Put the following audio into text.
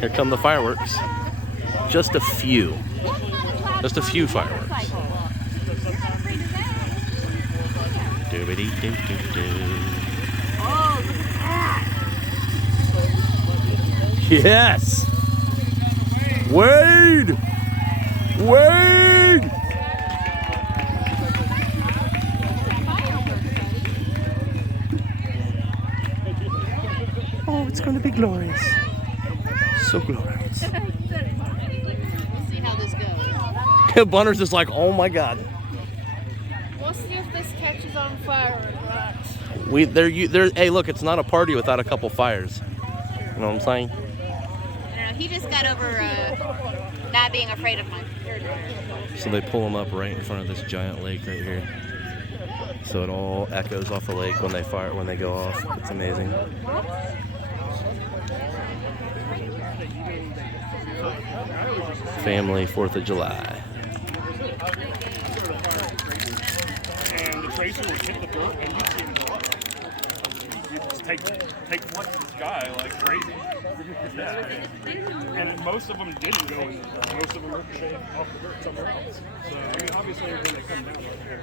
Here come the fireworks. Just a few. Just a few fireworks. Doobity-doo-doo-doo. Oh, look at that! Yes! Wade! Wade! Oh, it's going to be glorious. So glorious. We'll see how this goes. Bunner's just like, oh my god. We'll see if this catches on fire or not. Hey, look, it's not a party without a couple fires. You know what I'm saying? I don't know, he just got over not being afraid of my hair dryer. So they pull them up right in front of this giant lake right here. So it all echoes off the lake when they fire, when they go off. It's amazing. Family 4th of July. And the tracer would hit the dirt and you'd see him go up. You just take flight to the sky like crazy. Yeah. And most of them didn't go in the dirt. Most of them ricocheted off the dirt somewhere else. So, I mean, obviously when they come down right here.